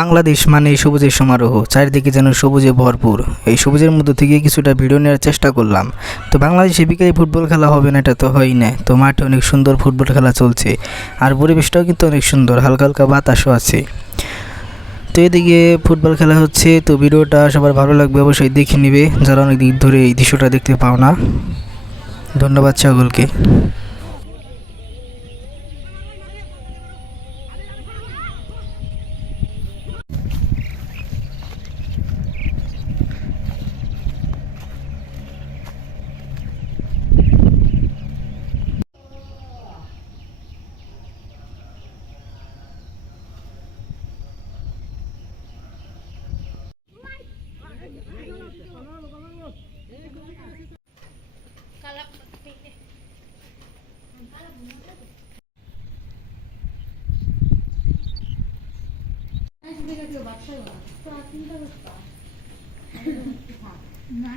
বাংলাদেশ মানে সবুজের সমারোহ, চারিদিকে যেন সবুজে ভরপুর। এই সবুজের মধ্য থেকে কিছুটা ভিডিও নেওয়ার চেষ্টা করলাম। তো বাংলাদেশে বিকেলে ফুটবল খেলা হবে না এটা তো হয়ই না। তো মাঠে অনেক সুন্দর ফুটবল খেলা চলছে, আর পরিবেশটাও কিন্তু অনেক সুন্দর, হালকা হালকা বাতাসও আছে। তো এদিকে ফুটবল খেলা হচ্ছে, তো ভিডিওটা সবার ভালো লাগবে, অবশ্যই দেখে নিবে যারা অনেক দিন ধরে এই দৃশ্যটা দেখতে পাও না। ধন্যবাদ সকলকে। না